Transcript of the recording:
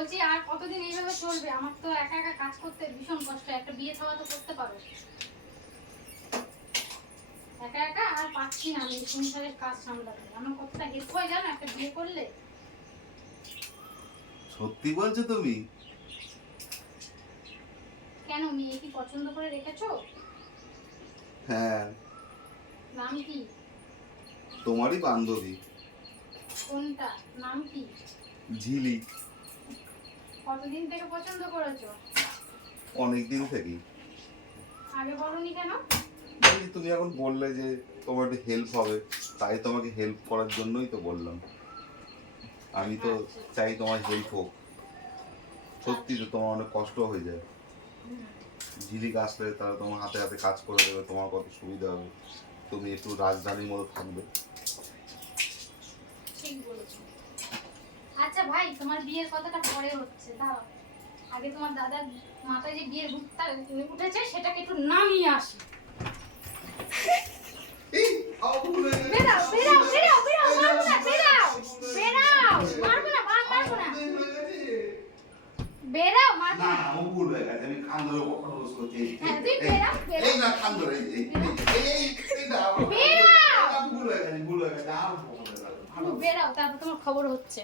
বলছি আর কতদিন এইভাবে চলবে? আমার তো একা একা কাজ করতে ভীষণ কষ্ট। একটা বিয়ে থাওয়া তো করতে পারো। একা একা আর পাচ্ছি না আমি সংসারের কাজ সামলাতে। আমার কতটা হেল্প হয়ে জানো একটা বিয়ে করলে। সত্যি বলছো তুমি? কেন, মেয়ে কি পছন্দ করে রেখেছো? হ্যাঁ, নাম কি? তোমারই বান্ধবী কোনটা? নাম কি? ঝিলি। কতদিন থেকে পছন্দ করেছো? অনেকদিন থেকেই। আগে বলনি কেন? এই তুমি এখন বললে যে তোমার একটু হেল্প হবে, তাই তোমাকে হেল্প করার জন্যই তো বললাম। আমি তো আচ্ছা। চাই তোমার হেল্প হোক। সত্যি তো তোমার অনেক কষ্ট হয়ে যায়। ঝিলিক আসলে তারা তোমার হাতে হাতে কাজ করে দেবে, তোমার কত সুবিধা হবে। তুমি একটু রাজধানীর মতো থাকবে। ঠিক বলেছো। আচ্ছা ভাই, তোমার বিয়ের কথাটা পরে হচ্ছে, দাঁড়াও। আগে তোমার দাদার মাথায় যে বিয়ের ভূতটা উঠেছে সেটাকে একটু নামিয়ে আসি। বেরাও বেরাও বেরাও বেরাও, মারবো না, বেরাও বেরাও, মারবো না, মারবো না, বেরাও, মারবো না না। ও ভুল হয়ে গেছে, আমি কান ধরে কথা বলছি করছি। হ্যাঁ তুই বেরাও এই না বেরাও কান ধরে এই না বেরাও, ভুল হয়ে গেছে আর বেরাও, তারপর তোমার খবর হচ্ছে।